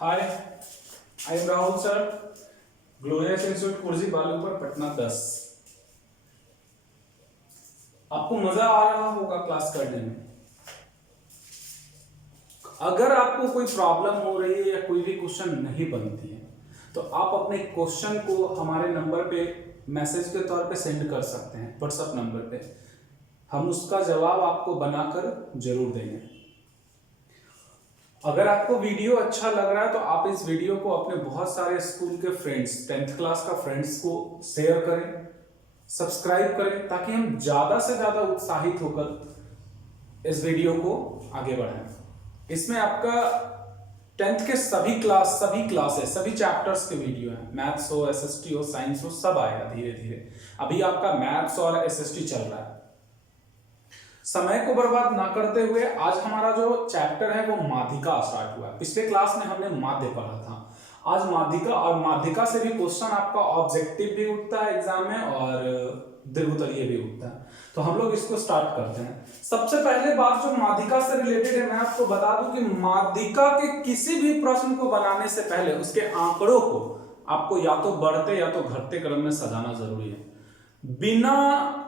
Hi, I am Rahul sir, glorious institute Kurji Balupar Patna 10। आपको मजा आ रहा होगा क्लास करने में। अगर आपको कोई प्रॉब्लम हो रही है या कोई भी क्वेश्चन नहीं बनती है तो आप अपने क्वेश्चन को हमारे नंबर पे मैसेज के तौर पे सेंड कर सकते हैं व्हाट्सएप नंबर पे। हम उसका जवाब आपको बनाकर जरूर देंगे। अगर आपको वीडियो अच्छा लग रहा है तो आप इस वीडियो को अपने बहुत सारे स्कूल के फ्रेंड्स, 10th क्लास का फ्रेंड्स को शेयर करें, सब्सक्राइब करें, ताकि हम ज्यादा से ज्यादा उत्साहित होकर इस वीडियो को आगे बढ़ाएं। इसमें आपका 10th के सभी क्लासेस, सभी चैप्टर्स के वीडियो हैं। मैथ्स हो, एसएसटी हो, साइंस हो, सब आएगा धीरे धीरे। अभी आपका मैथ्स और एसएसटी चल रहा है। समय को बर्बाद ना करते हुए आज हमारा जो चैप्टर है वो माध्यिका स्टार्ट हुआ है। पिछले क्लास में हमने माध्य पढ़ा था, आज माध्यिका, और माध्यिका से भी क्वेश्चन आपका ऑब्जेक्टिव भी उठता है एग्जाम में और दीर्घोत्तरीय भी उठता है। तो हम लोग इसको स्टार्ट करते हैं। सबसे पहले बात जो माध्यिका से रिलेटेड है, मैं आपको बता दूं कि माध्यिका के किसी भी प्रश्न को बनाने से पहले उसके आंकड़ों को आपको या तो बढ़ते या तो घटते क्रम में सजाना जरूरी है। बिना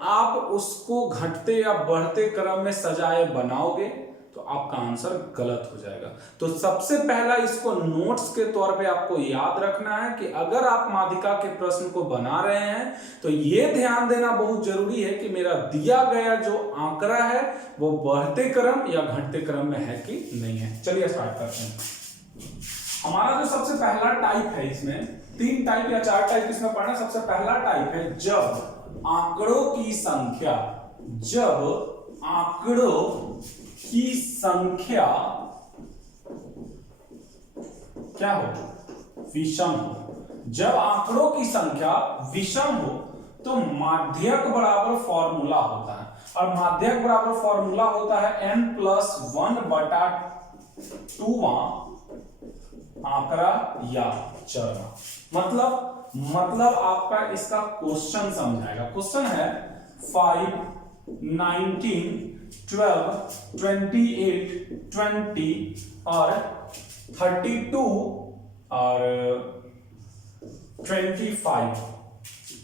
आप उसको घटते या बढ़ते क्रम में सजाए बनाओगे तो आपका आंसर गलत हो जाएगा। तो सबसे पहला इसको नोट्स के तौर पे आपको याद रखना है कि अगर आप माध्यिका के प्रश्न को बना रहे हैं तो ये ध्यान देना बहुत जरूरी है कि मेरा दिया गया जो आंकड़ा है वो बढ़ते क्रम या घटते क्रम में है कि नहीं है। चलिए स्टार्ट करते हैं। हमारा जो सबसे पहला टाइप है, इसमें 3 टाइप या 4 टाइप इसमें पढ़ना। सबसे पहला टाइप है जब आंकड़ों की संख्या क्या हो? विषम हो। जब आंकड़ों की संख्या विषम हो तो माध्यक बराबर फॉर्मूला होता है, और माध्यक बराबर फॉर्मूला होता है n+1/2वां आंकड़ा या चर। मतलब आपका इसका क्वेश्चन समझाएगा। क्वेश्चन है 5, 19, 12, 28, 20 और 32 और 25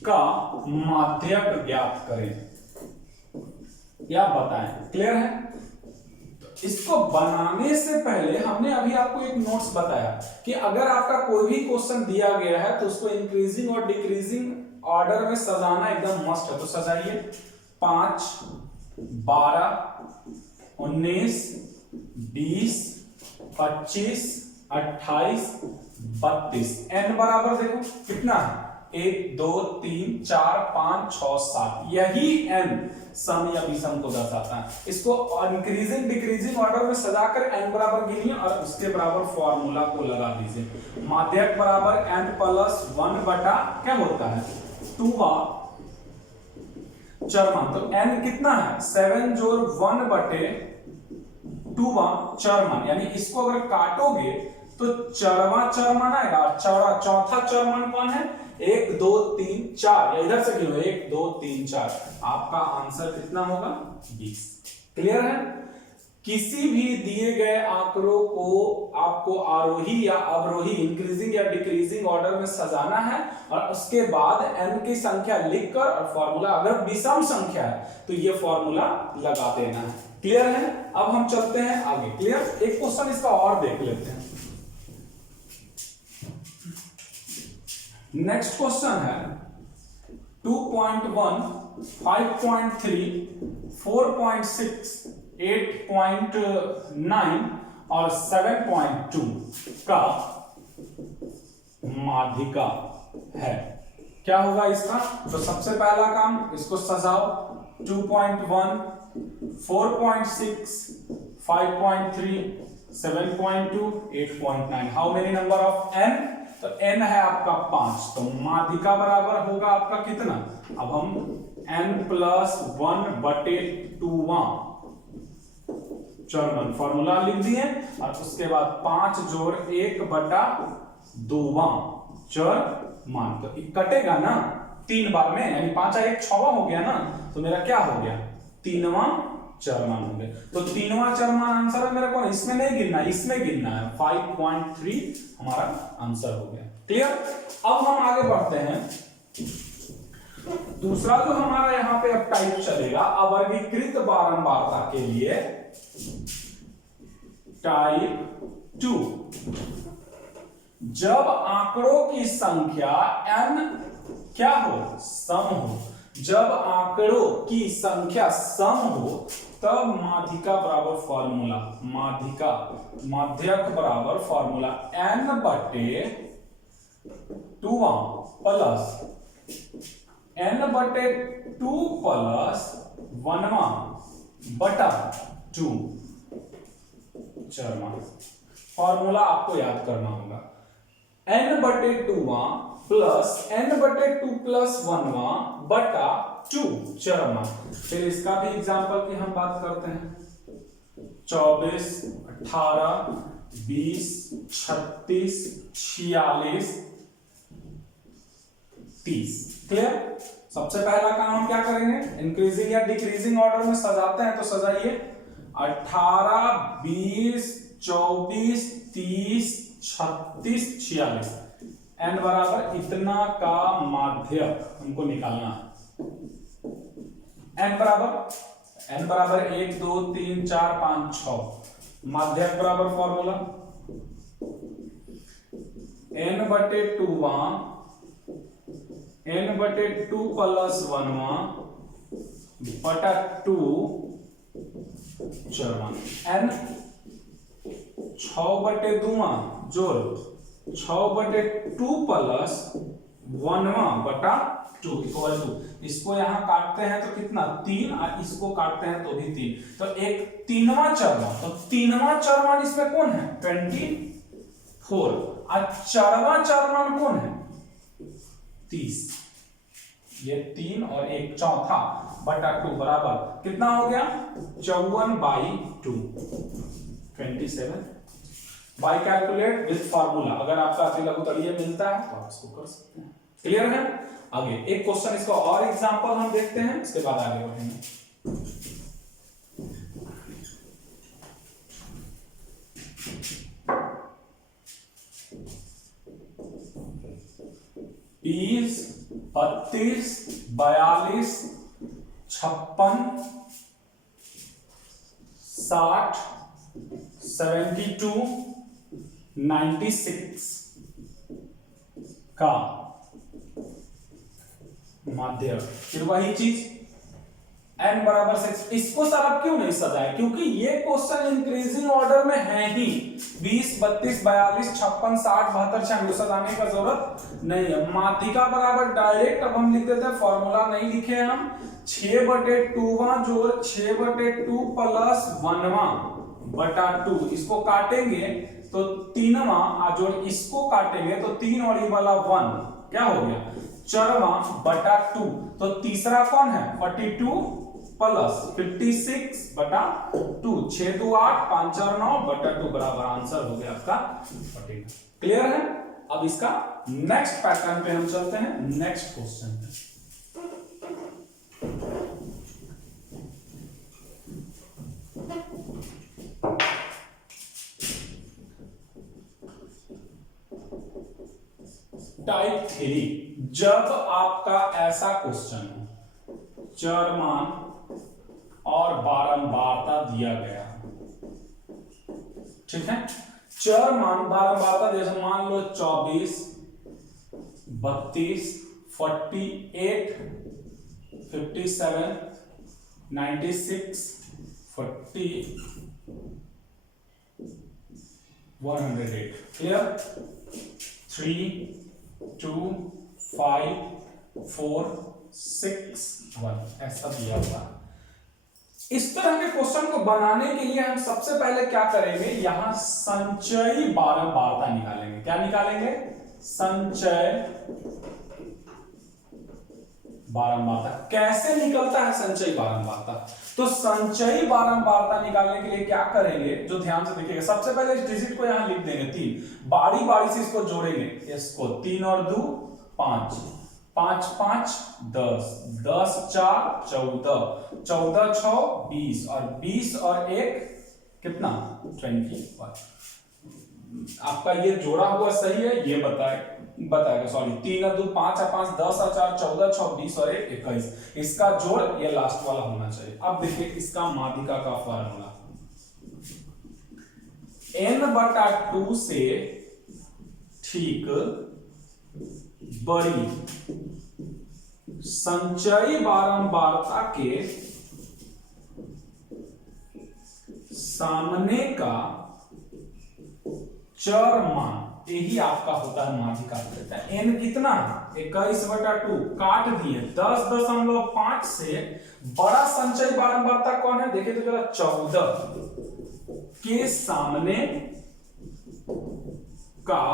का माध्यक ज्ञात करें या बताएं। क्लियर है? इसको बनाने से पहले हमने अभी आपको एक नोट्स बताया कि अगर आपका कोई भी क्वेश्चन दिया गया है तो उसको इंक्रीजिंग और डिक्रीजिंग ऑर्डर में सजाना एकदम मस्ट है। तो सजाइए 5, 12, 19, 20, 25, 28, 32। n बराबर देखो कितना है, 1, 2, 3, 4, 5, 6, 7। यही n सम या विषम को दर्शाता है। इसको इंक्रीजिंग डिक्रीजिंग ऑर्डर में सजाकर n बराबर गिनिए और उसके बराबर फॉर्मूला को लगा दीजिए। माध्यक बराबर n+1 बटा क्या होता है, 2वां चरमान। तो n कितना है, 7 जोड़ 1 बटे 2वां चरमान। यानी इसको अगर काटोगे तो चरवां चरमान आएगा। चौथा चरमान कौन है, 1, 2, 3, 4। या इधर से गिनो 1, 2, 3, 4। आपका आंसर कितना होगा, 20। क्लियर है? किसी भी दिए गए आंकड़ों को आपको आरोही या अवरोही, इंक्रीजिंग या डिक्रीजिंग ऑर्डर में सजाना है और उसके बाद n की संख्या लिखकर, और फॉर्मूला अगर विषम संख्या है तो ये फॉर्मूला लगा देना है। क्लियर है? अब हम चलते हैं आगे। क्लियर? एक क्वेश्चन इसका और देख लेते हैं। नेक्स्ट क्वेश्चन है 2.1, 5.3, 4.6, 8.9 और 7.2 का माध्यिका है। क्या होगा इसका? तो सबसे पहला काम, इसको सजाओ। 2.1, 4.6, 5.3, 7.2, 8.9। How many number of n? तो n है आपका 5। तो माध्यिका बराबर होगा आपका कितना? अब हम n+1 बटे 2वां चरमान फॉर्मूला लिख दिए और उसके बाद 5 जोड़ 1 बटा 2वां चरमान। तो कटेगा ना 3 बार में, यानी 5 1 6वां हो गया ना। तो मेरा क्या हो गया, 3वां चरमान होंगे। तो तीनवां चरमान आंसर है मेरा कौन, इसमें नहीं गिनना, इसमें गिनना है। 5.3 हमारा आंसर हो गया। क्लियर। अब हम आगे बढ़ते हैं। दूसरा जो हमारा यहां पे अब टाइप चलेगा अवर्गीकृत बारंबारता के लिए, टाइप 2। जब आंकड़ों की संख्या n क्या हो, सम हो। जब आंकड़ों की संख्या सम हो तब माध्यिका बराबर फॉर्मूला, माध्यिका माध्यक बराबर फॉर्मूला n बटे 2 प्लस n बटे 2 प्लस 1 बटा 2 चरमान। फॉर्मूला आपको याद करना होगा, n बटे 2 प्लस n बटे 2 प्लस 1 बटा 2 चरमान। फिर इसका भी एग्जांपल की हम बात करते हैं। 24, 18, 20, 36, 46, 30। क्लियर। सबसे पहला काम हम क्या करेंगे, इंक्रीजिंग या डिक्रीजिंग ऑर्डर में सजाते हैं तो सजाइए। 18, 20, 24, 30, 36, 46। n बराबर इतना का माध्यक हमको निकालना है। n बराबर 1, 2, 3, 4, 5, 6। माध्यक बराबर फॉर्मूला n बटे 2 n बटे 2 प्लस 1 बटा 2 चरमान। n 6 बटे 2 जोड़ 6 बटे 2 प्लस 1 बटा 2 इक्वल टू, इसको यहां काटते हैं तो कितना 3 और इसको काटते हैं तो भी 3, तो एक तीनवां चरमान। तो तीनवां चरमान इसमें कौन है 24 और चारवां चरमान कौन है 30। ये 3 और एक चौथा बटा 2 बराबर कितना हो गया 54/2 27। By calculate with formula. अगर आपका अतिलघुतरीय मिलता है तो आप इसको कर सकते हैं। क्लियर है। आगे एक क्वेश्चन, इसका और एग्जांपल हम देखते हैं, इसके बाद आगे बढ़ेंगे। बीस 32 42 56 60 72 96 का माध्यक। फिर वही चीज n बराबर 6। इसको सर आप क्यों नहीं सजाए, क्योंकि ये क्वेश्चन इंक्रीजिंग ऑर्डर में है ही। 20 32 42 56 60 72 96 सजाने का जरूरत नहीं है। माध्यिका बराबर डायरेक्ट अब हम लिख देते हैं, फॉर्मूला नहीं लिखे हम। 6 बटे 2 जोड़ 6 बटे 2 प्लस 1 बटा 2, इसको काटेंगे तो 3 जोड़ इसको काटेंगे तो 3 और ये वाला 1 क्या हो गया 4 बटा 2। तो तीसरा कौन है 42 प्लस 56 बटा 2, 6 2 8 5 4 9 बटा 2 बराबर आंसर हो गया आपका 42। क्लियर है। अब इसका नेक्स्ट पैटर्न पे हम चलते हैं, नेक्स्ट क्वेश्चन पे। टाइप 3। जब आपका ऐसा क्वेश्चन हो, चरमान और बारंबारता दिया गया, ठीक है। चरमान बारंबारता जैसे मान लो 24 32 48 57 96 40 108। क्लियर। 3 2 5 4 6 1 ऐसा दिया हुआ। इस तरह के क्वेश्चन को बनाने के लिए हम सबसे पहले क्या करेंगे, यहां संचयी बारंबारता निकालेंगे। क्या निकालेंगे, संचय बारंबारता। कैसे निकलता है संचयी बारंबारता, तो संचयी बारंबारता निकालने के लिए क्या करेंगे, जो ध्यान से देखिएगा। सबसे पहले इस डिजिट को यहां लिख देंगे 3, बारी बारी से इसको जोड़ेंगे। इसको 3 और 2 5 5 5 10, 10 4 14, 14 6 20 और 20 और 1 कितना 21। आपका ये जोड़ा हुआ सही है, ये बताएगा सॉरी। 3 और 2 5 और 5 10 और 4 14, 6 20 और 1 21, इसका जोड़ ये लास्ट वाला होना चाहिए। अब देखिए इसका माध्यिका का फॉर्मूला, n/2 से ठीक बड़ी संचयी बारंबारता के सामने का चर मान, यही आपका होता है माध्यिका। n कितना है 21/2, काट दिए 10.5 से बड़ा संचयी बारंबारता कौन है देखिए तो जरा 14 के सामने का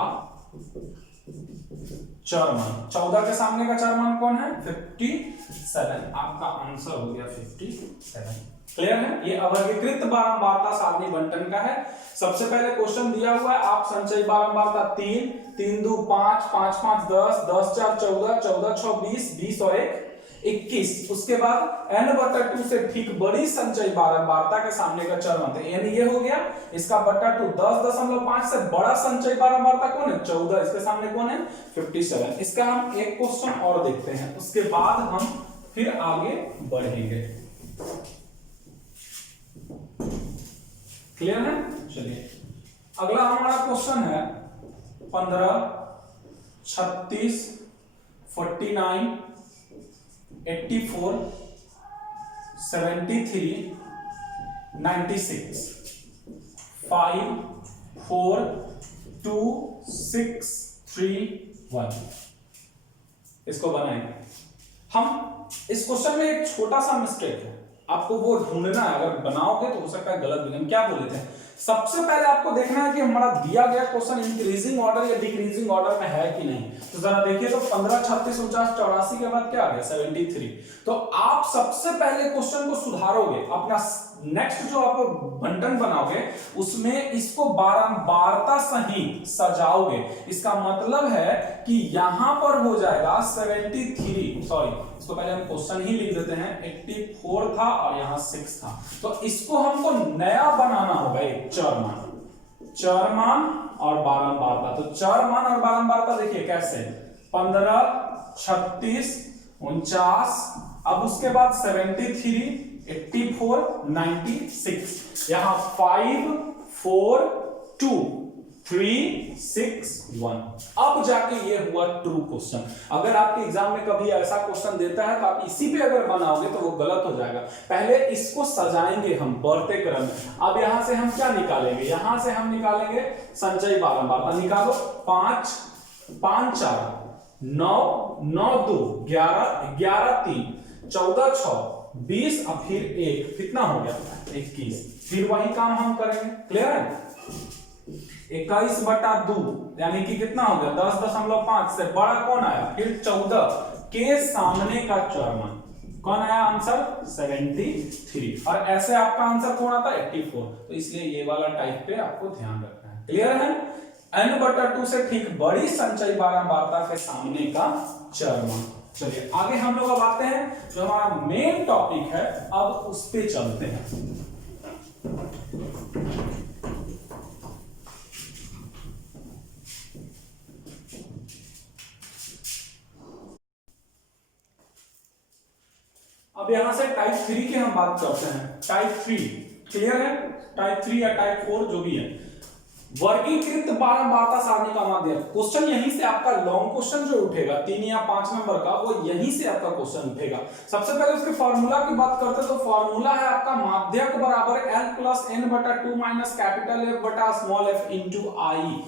चर मान। 14 के सामने का चर मान कौन है 57। आपका आंसर हो गया 57। क्लियर है? ये अवर्गीकृत बारंबारता सारणी बंटन का है। सबसे पहले क्वेश्चन दिया हुआ है, आप संचयी बारंबारता 3 3 2 5 5 5 10 10 4 14 14 6 20 20 और 1 21। उसके बाद n/2 से ठीक बड़ी संचयी बारंबारता के सामने का चर मान, यानी ये हो गया इसका बटा 2। 10.5 से बड़ा संचयी बारंबारता कौन है 14, इसके सामने कौन है 57। इसका हम एक क्वेश्चन और देखते हैं, उसके बाद हम फिर आगे बढ़ेंगे। क्लियर है? चलिए अगला हमारा क्वेश्चन है 15 36 49 84 73 96 5 4 2 6 3 1। इसको बनाएंगे हम। इस क्वेश्चन में एक छोटा सा मिस्टेक है, आपको वो ढूंढना है। अगर बनाओगे तो हो सकता है गलत भी। हम क्या बोले थे, सबसे पहले आपको देखना है कि हमारा दिया गया क्वेश्चन इंक्रीजिंग ऑर्डर या डिक्रीजिंग ऑर्डर में है कि नहीं। तो जरा देखिए तो 15 36 49 84 के बाद क्या आ गया 73। तो आप सबसे पहले क्वेश्चन को सुधारोगे, अपना नेक्स्ट जो आप बंटन बनाओगे उसमें इसको बारंबारता सहित सजाओगे। इसका मतलब है कि यहां पर हो जाएगा 73, सॉरी इसको पहले हम क्वेश्चन ही लिख देते हैं, 84 था और यहां 6 था। तो इसको हमको नया बनाना होगा, एक चर मान और बारंबारता। तो चर मान और बारंबारता देखिए कैसे, 15 36 49, अब उसके बाद 73 84 96, यहां 5 4 2 3 6 1। अब जाके ये हुआ ट्रू क्वेश्चन। अगर आपके एग्जाम में कभी ऐसा क्वेश्चन देता है तो आप इसी पे अगर बनाओगे तो वो गलत हो जाएगा। पहले इसको सजाएंगे हम बढ़ते क्रम में। अब यहां से हम क्या निकालेंगे, यहां से हम निकालेंगे संचयी बारंबारता। निकालो 5 5 4 9 9 2 11 11 3 14 6 20 और फिर 1 कितना हो गया 21। फिर वही काम हम करेंगे। क्लियर है? 21/2 यानी कि कितना हो गया 10.5 से बड़ा कौन आया, फिर 14 के सामने का चर मान कौन आया, आंसर 73। और ऐसे आपका आंसर कौन आता है 84। तो इसलिए ये वाला टाइप पे आपको ध्यान रखना है। क्लियर है? n/2 से ठीक बड़ी संचयी बारंबारता के सामने का चर मान। चलिए आगे हम लोग अब आते हैं जो हमारा मेन टॉपिक है, अब उस पे चलते हैं। अब यहां से टाइप 3 की हम बात करते हैं। टाइप 3 क्लियर है? टाइप 3 या टाइप 4 जो भी है, वर्गीकृत बारंबारता सारणी का माध्यम। क्वेश्चन यहीं से आपका लॉन्ग क्वेश्चन जो उठेगा 3 या 5 नंबर का, वो यहीं से आपका क्वेश्चन उठेगा। सबसे पहले उसके फार्मूला की बात करते हैं। तो फार्मूला है आपका माध्यक बराबर L + n/2 - कैपिटल F बटा स्मॉल f इंटू आई,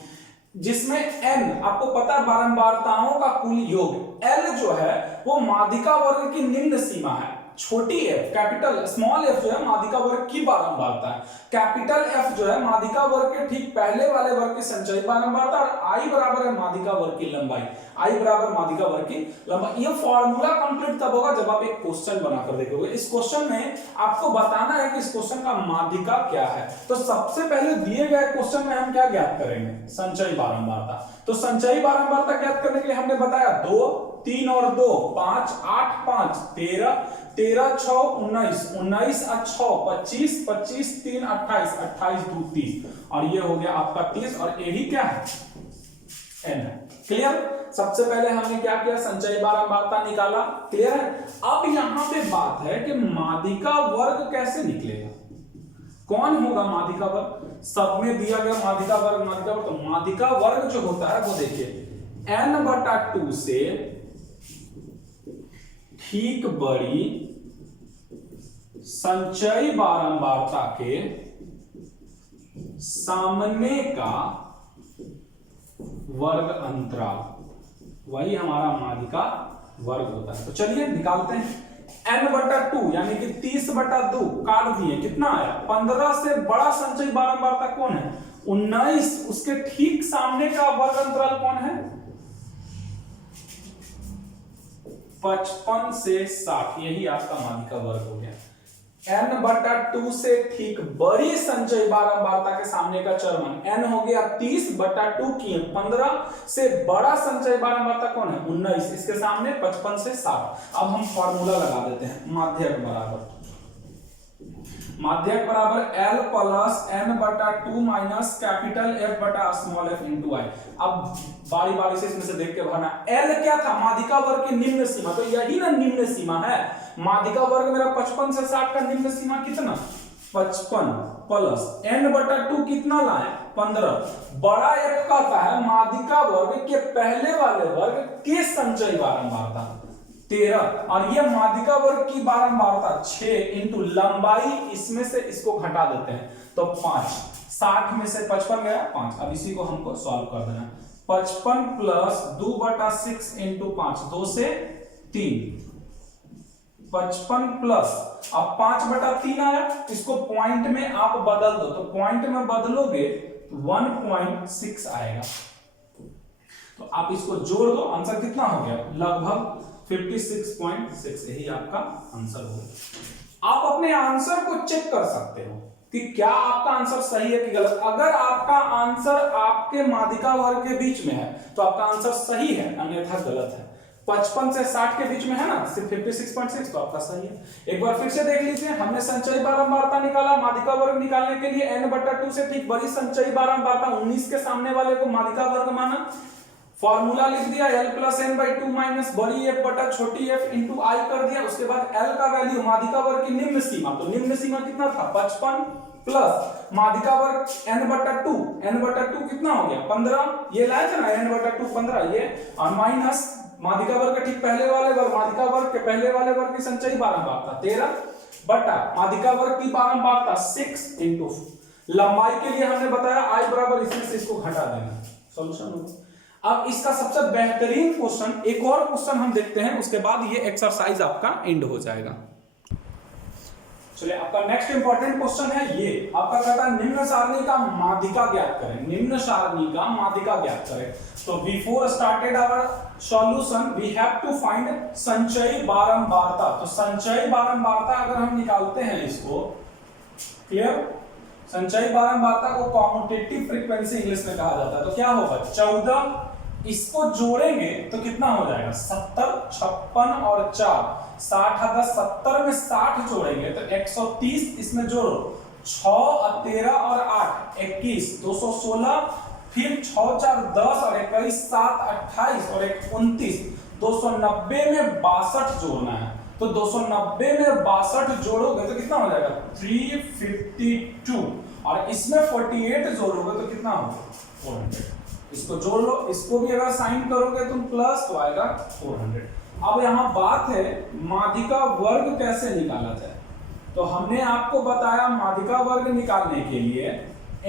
जिसमें n आपको पता है बारंबारताओं का कुल योग। L जो है वो माध्यिका वर्ग की निम्न सीमा है। छोटी एफ, कैपिटल स्मॉल एफ जो है माध्यिका वर्ग की बारंबारता है, कैपिटल एफ जो है माध्यिका वर्ग के ठीक पहले वाले वर्ग की संचयी बारंबारता, और आई बराबर है माध्यिका वर्ग की लंबाई, आई बराबर माध्यिका वर्ग की लंबाई। ये फॉर्मूला कंप्लीट तब होगा जब आप एक क्वेश्चन बनाकर देखोगे। इस क्वेश्चन में आपको बताना है कि इस क्वेश्चन का माध्यिका क्या है। तो सबसे पहले दिए गए क्वेश्चन में हम क्या ज्ञात करेंगे, संचयी बारंबारता। तो संचयी बारंबारता ज्ञात करने के लिए हमने बताया 2 3 और 2 5 8 5 13 13 6 19 19 और 6 25 25 3 28 28 2 30 और ये हो गया आपका 30 और यही क्या है n है। क्लियर। सबसे पहले हमने क्या किया, संचयी बारंबारता निकाला। क्लियर है। अब यहां पे बात है कि माध्यिका वर्ग कैसे निकलेगा, कौन होगा माध्यिका वर्ग। सब में दिया गया माध्यिका वर्ग, तो माध्यिका वर्ग जो होता है वो देखिए n/2 से ठीक बड़ी संचयी बारंबारता के सामने का वर्ग अंतराल, वही हमारा माध्यिका वर्ग होता है। तो चलिए निकालते हैं। n/2 यानी कि 30/2 काट दिए, कितना आया 15 से बड़ा संचयी बारंबारता कौन है 19, उसके ठीक सामने का वर्ग अंतराल कौन है 55 से 60, यही आपका माध्यिका वर्ग हो गया। n/2 से ठीक बड़ी संचयी बारंबारता के सामने का चरमन n हो गया 30/2 की 15 से बड़ा संचयी बारंबारता कौन है 19, इसके सामने 55 से 60। अब हम फॉर्मूला लगा देते हैं, माध्यक बराबर L plus n/2 minus capital F बटा स्मॉल f इंटू आई। अब बारी बारी से इसमें से देख के भरना। L क्या था, माध्यिका वर्ग की निम्न सीमा, तो यही ना निम्न सीमा है। माध्यिका वर्ग मेरा 55 से 60 का निम्न सीमा कितना 55 प्लस n/2 कितना लाए 15। बड़ा F का है माध्यिका वर्ग के पहले वाले वर्ग के संचयी बारंबारता 13 और ये माध्यिका वर्ग की बारंबारता 6 इंटू लंबाई, इसमें से इसको घटा देते हैं तो 5, 60 में से 55 गया 5। अब इसी को हमको सॉल्व कर देना। 55 प्लस 2/6 इंटू 5, 2 से 3, 55 प्लस अब 5/3 आया, इसको पॉइंट में आप बदल दो, तो पॉइंट में बदलोगे 1.6 आएगा। तो आप इसको जोड़ दो, आंसर कितना हो गया लगभग 56.6, यही आपका आंसर होगा। आप अपने आंसर को चेक कर सकते हो कि क्या आपका आंसर सही है कि गलत। अगर आपका आंसर आपके माध्यिका वर्ग के बीच में है तो आपका आंसर सही है, अन्यथा गलत है। 55 से 60 के बीच में है ना, सिर्फ 56.6, तो आपका सही है। एक बार फिर से देख लीजिए, हमने संचयी बारंबारता निकाला, माध्यिका वर्ग निकालने के लिए n/2 से ठीक बड़ी संचयी बारंबारता 19 के सामने वाले को माध्यिका वर्ग माना। फॉर्मूला लिख दिया L प्लस n/2 माइनस बड़ी f बटा छोटी f इंटू आई कर दिया। उसके बाद L का वैल्यू माध्यिका वर्ग की निम्न सीमा, तो निम्न सीमा कितना था 55 प्लस माध्यिका वर्ग n/2 कितना हो गया 15, ये लाए थे ना n/2 15 ये, और माइनस माध्यिका वर्ग के ठीक पहले वाले वर्ग, माध्यिका वर्ग के पहले वाले वर्ग की संचयी बारंबारता 13 बटा माध्यिका वर्ग की बारंबारता 6 इंटू लंबाई के लिए हमने बताया I बराबर, इसमें से इसको घटा देना, सॉल्यूशन होगा। अब इसका सबसे बेहतरीन क्वेश्चन, एक और क्वेश्चन हम देखते हैं, उसके बाद ये एक्सरसाइज आपका एंड हो जाएगा। चलिए आपका नेक्स्ट इंपॉर्टेंट क्वेश्चन है ये, आपका कहता है निम्न सारणी का माध्यिका ज्ञात करें, निम्न सारणी का माध्यिका ज्ञात करें। तो before started our solution we have to find संचयी बारंबारता। तो संचयी बारंबारता अगर हम निकालते हैं इसको, क्लियर, संचयी बारंबारता को कॉम्यूटेटिव फ्रीक्वेंसी इंग्लिश में कहा जाता है। तो क्या होगा 14, इसको जोड़ेंगे तो कितना हो जाएगा 70, 56 और 4 60 है 70 में 60 जोड़ेंगे तो 130, इसमें जोड़ो 6 और 13 और 8 21 216, फिर 6 4 10 और 21 7 28 और 29 290 में 62 जोड़ना है। तो 290 में 62 जोड़ोगे तो कितना हो जाएगा 352, और इसमें 48 जोड़ोगे तो कितना होगा 400। इसको जोड़ लो, इसको भी अगर साइन करोगे तुम प्लस तो आएगा 400। अब यहां बात है माध्यिका वर्ग कैसे निकाला जाए। तो हमने आपको बताया माध्यिका वर्ग निकालने के लिए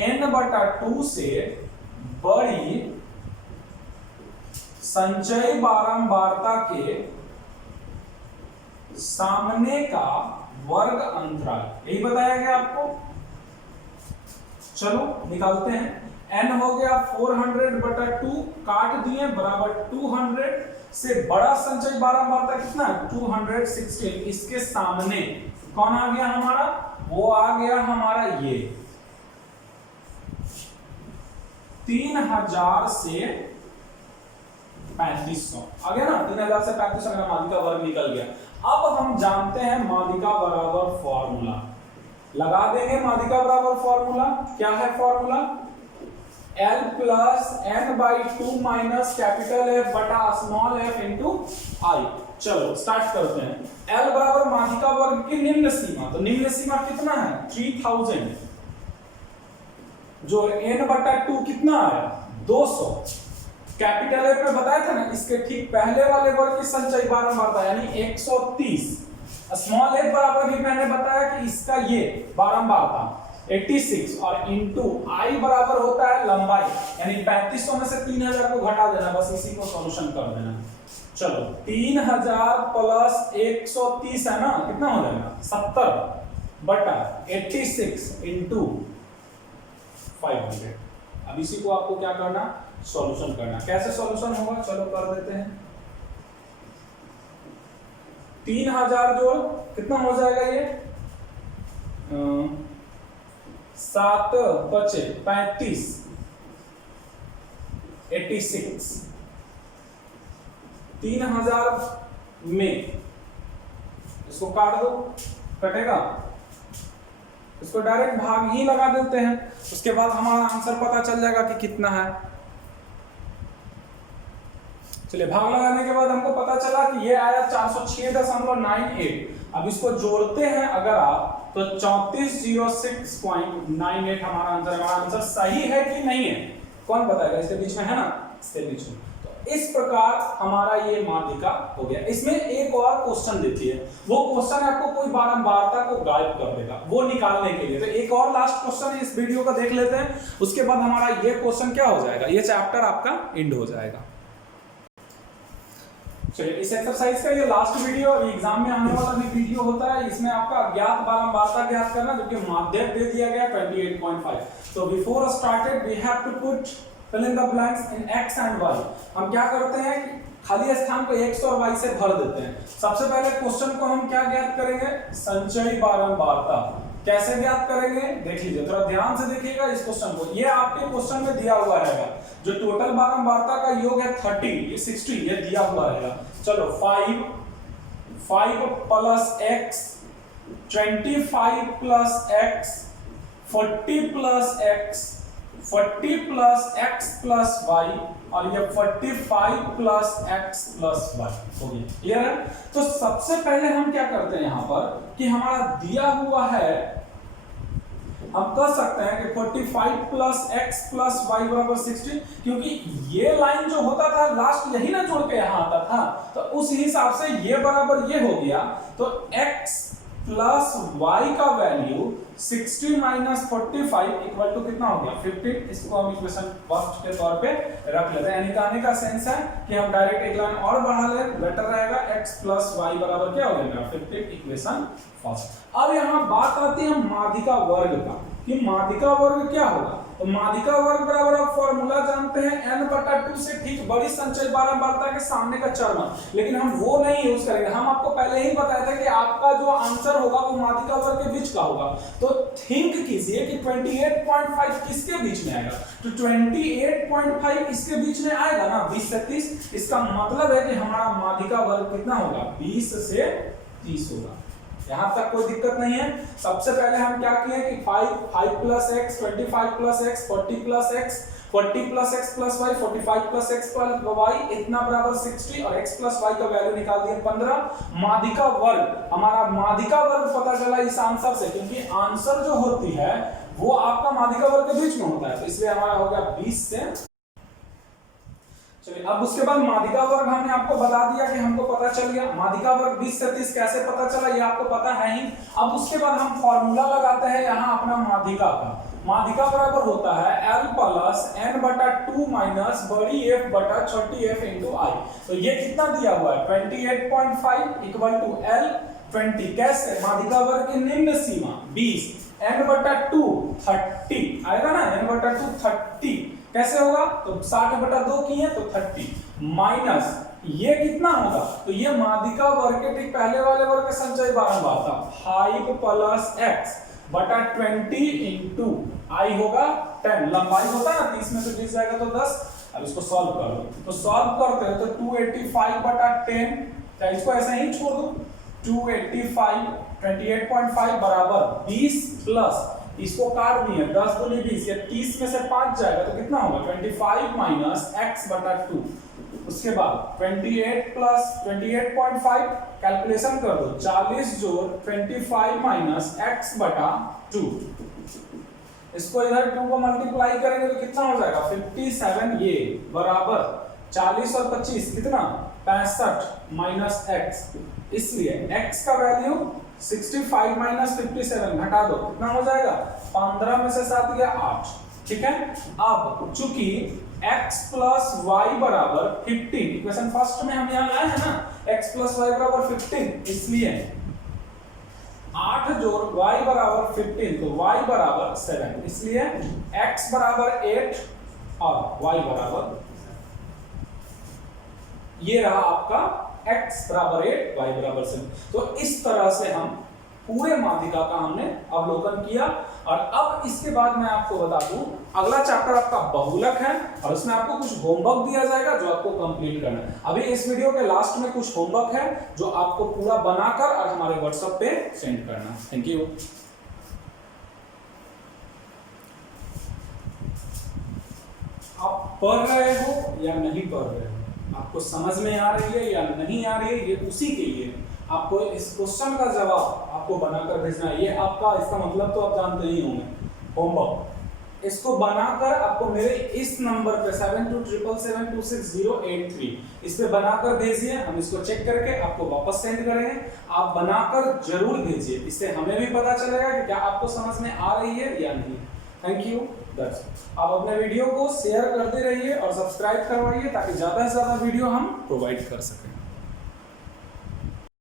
n/2 से बड़ी संचयी बारंबारता के सामने का वर्ग अंतराल, यही बताया गया आपको। चलो निकालते हैं। n हो गया 400/2, काट दिए, बराबर 200 से बड़ा संचय बारंबारता कितना है 216। इसके सामने कौन आ गया हमारा, वो आ गया हमारा ये 3000 से 3500 आ गया ना। 3000 से 3500 मेरा माध्यिका वर्ग निकल गया। अब हम जानते हैं माध्यिका बराबर फॉर्मूला, लगा देंगे माध्यिका बराबर फॉर्मूला। क्या है formula, L plus n/2 minus capital F बटा स्मॉल f इंटू I। चलो स्टार्ट करते हैं। L बराबर माध्यिका वर्ग की निम्न सीमा, तो निम्न सीमा कितना है 3000, जो n/2 कितना आया 200। कैपिटल F में बताया था ना, इसके ठीक पहले वाले वर्ग की संचय बारंबारता यानी 130। स्मॉल f बराबर भी मैंने बताया कि इसका ये बारंबारता 86 और इंटू I बराबर होता है लंबाई, यानी 3500 में से 3000 को घटा देना, बस इसी को सॉल्यूशन कर देना। चलो 3000 प्लस 130 है ना, कितना हो जाएगा 70 बटा 86 इंटू 500। अब इसी को आपको क्या करना, सॉल्यूशन करना। कैसे सॉल्यूशन होगा, चलो कर देते हैं। 3000 जोड़ कितना हो जाएगा ये 7 बचे 35, 86। 3000 में इसको काट दो, कटेगा, इसको डायरेक्ट भाग ही लगा देते हैं। उसके बाद हमारा आंसर पता चल जाएगा कि कितना है। चलिए भाग लगाने के बाद हमको पता चला कि ये आया 406.98। अब इसको जोड़ते हैं अगर आप, तो 3406.98 हमारा आंसर। हमारा आंसर सही है कि नहीं है कौन बताएगा, इसके बीच में है ना, इसके बीच में। तो इस प्रकार हमारा ये माध्यिका हो गया। इसमें एक और क्वेश्चन देती है, वो क्वेश्चन आपको कोई बारंबारता को गायब कर देगा, वो निकालने के लिए। तो एक और लास्ट क्वेश्चन है, इस वीडियो को देख लेते हैं, उसके बाद हमारा ये क्वेश्चन क्या हो जाएगा, ये चैप्टर आपका एंड हो जाएगा। चलिए इस एक्सरसाइज का ये लास्ट वीडियो, एग्जाम में आने वाला भी वीडियो होता है। इसमें आपका अज्ञात बारंबारता ज्ञात करना, जो कि माध्यक दे दिया गया 28.5। तो before started we have to put fill in the blanks in x and y। हम क्या करते हैं कि खाली स्थान को x और y से भर देते हैं। सबसे पहले क्वेश्चन को हम क्या ज्ञात करेंगे, संचयी बारंबारता। कैसे ज्ञात करेंगे देख लीजिए, थोड़ा ध्यान से देखिएगा इस क्वेश्चन को। ये आपके क्वेश्चन में दिया हुआ रहेगा, जो टोटल बारंबारता का योग है 30, ये 60, ये दिया हुआ रहेगा। चलो 5 plus x, 25 plus x, 40 plus x, 40 plus x plus y, और ये 45 प्लस x प्लस y हो गया। क्लियर है। तो सबसे पहले हम क्या करते हैं यहाँ पर कि हमारा दिया हुआ है, हम कह सकते हैं कि 45 प्लस x प्लस y बराबर 60, क्योंकि ये लाइन जो होता था लास्ट यही ना जोड़ के यहाँ आता था, तो उस हिसाब से ये बराबर ये हो गया। तो x प्लस y का वैल्यू 60 माइनस 45 इक्वल टू कितना हो गया 15। इसको हम इक्वेशन फर्स्ट के तौर पे रख लेते हैं। यानी कहने का सेंस है कि हम डायरेक्ट एक लाइन और बढ़ा ले, बेटर रहेगा। x प्लस y बराबर क्या हो जाएगा 15, इक्वेशन फर्स्ट। अब यहाँ बात आती है माध्यिका वर्ग का, कि माध्यिका वर्ग क्या होगा। तो माध्यिका वर्ग बराबर आप फॉर्मूला जानते हैं n/2 से ठीक बड़ी संचयी बारंबारता के सामने का चरमन, लेकिन हम वो नहीं यूज करेंगे। हम आपको पहले ही बताया था कि आपका जो आंसर होगा वो माध्यिका वर्ग के बीच का होगा। तो थिंक कीजिए कि 28.5 किसके बीच में आएगा, तो 28.5 इसके बीच में आएगा ना, 20 से 30। इसका मतलब है कि हमारा माध्यिका वर्ग कितना होगा 20 से 30 होगा। यहां तक कोई दिक्कत नहीं है। सबसे पहले हम क्या किए कि 5 plus x, 25 plus x, 40 plus x, 40 plus x plus y, 45 plus x plus y, इतना बराबर 60, और x प्लस y का वैल्यू निकाल दिए 15। माध्यिका वर्ग, हमारा माध्यिका वर्ग पता चला इस आंसर से, क्योंकि आंसर जो होती है वो आपका माध्यिका वर्ग के बीच में होता है, तो इसलिए हमारा हो गया 20 से। चलिए अब उसके बाद माध्यिका वर्ग हमने आपको बता दिया कि हमको पता चल गया। माध्यिका वर्ग 20 से 30 कैसे पता चला ये आपको पता है ही। अब उसके बाद हम फॉर्मूला लगाते हैं यहाँ अपना माध्यिका का। माध्यिका बराबर होता है L प्लस n बटा 2 माइनस बड़ी F बटा छोटी f इंटू आई। तो ये कितना दिया हुआ है 28.5 इक्वल टू L 20। कैसे? माध्यिका वर्ग की निम्न सीमा 20, n बटा 2 30 आएगा ना, n बटा 2 30 कैसे होगा? तो 60 बटा 2 की है तो 30 माइनस ये कितना होगा? तो ये माध्यिका वर्ग के ठीक पहले वाले वर्ग के संचय बारंबार था 5 प्लस x बटा 20 इंटू आई होगा 10। लंबाई होता है ना 30 में से 20 जाएगा तो 10। अब इसको सॉल्व कर लो, तो सॉल्व करते हैं तो 285 बटा 10, क्या इसको ऐसा ही छोड़ दो 285 28.5 बराबर 20 प्लस इसको काट दिए 10 दूनी 20, ये 30 में से 5 जाएगा तो कितना होगा 25 माइनस x बटा 2। उसके बाद 28 प्लस 28.5 कैलकुलेशन कर दो 40 जोड़ 25 माइनस x बटा 2। इसको इधर 2 को मल्टीप्लाई करेंगे तो कितना हो जाएगा 57 ये बराबर 40 और 25 कितना 65 माइनस x। इसलिए x का वैल्यू 65 माइनस 57 घटा दो कितना हो जाएगा 15 में से 7 गया 8। ठीक है, अब चूंकि x प्लस वाई बराबर 15 इक्वेशन फर्स्ट में हम यहाँ लाए हैं ना x प्लस वाई बराबर 15, इसलिए 8 जोड़ y बराबर 15 तो y बराबर 7, इसलिए x बराबर 8 और y बराबर ये रहा आपका x बराबर 8 y बराबर 7। तो इस तरह से हम पूरे माध्यिका का हमने अवलोकन किया। और अब इसके बाद मैं आपको बता दूं अगला चैप्टर आपका बहुलक है और उसमें आपको कुछ होमवर्क दिया जाएगा जो आपको कंप्लीट करना है। अभी इस वीडियो के लास्ट में कुछ होमवर्क है जो आपको पूरा बनाकर और हमारे व्हाट्सएप पे सेंड करना है। Thank you. आप पढ़ रहे हो या नहीं पढ़ रहे हो, आपको समझ में आ रही है या नहीं आ रही है, ये उसी के लिए आपको इस क्वेश्चन का जवाब आपको बनाकर भेजना है। ये आपका इसका मतलब तो आप जानते ही होंगे होमवर्क। इसको बनाकर आपको मेरे इस नंबर पे 7277726083 इस पे बनाकर भेजिए, हम इसको चेक करके आपको वापस सेंड करेंगे। आप बनाकर जरूर भेजिए, इससे हमें भी पता चलेगा कि क्या आपको समझ में आ रही है या नहीं। Thank you. आप अपने वीडियो को शेयर करते रहिए और सब्सक्राइब करवाइए ताकि ज्यादा से ज्यादा वीडियो हम प्रोवाइड कर सकें।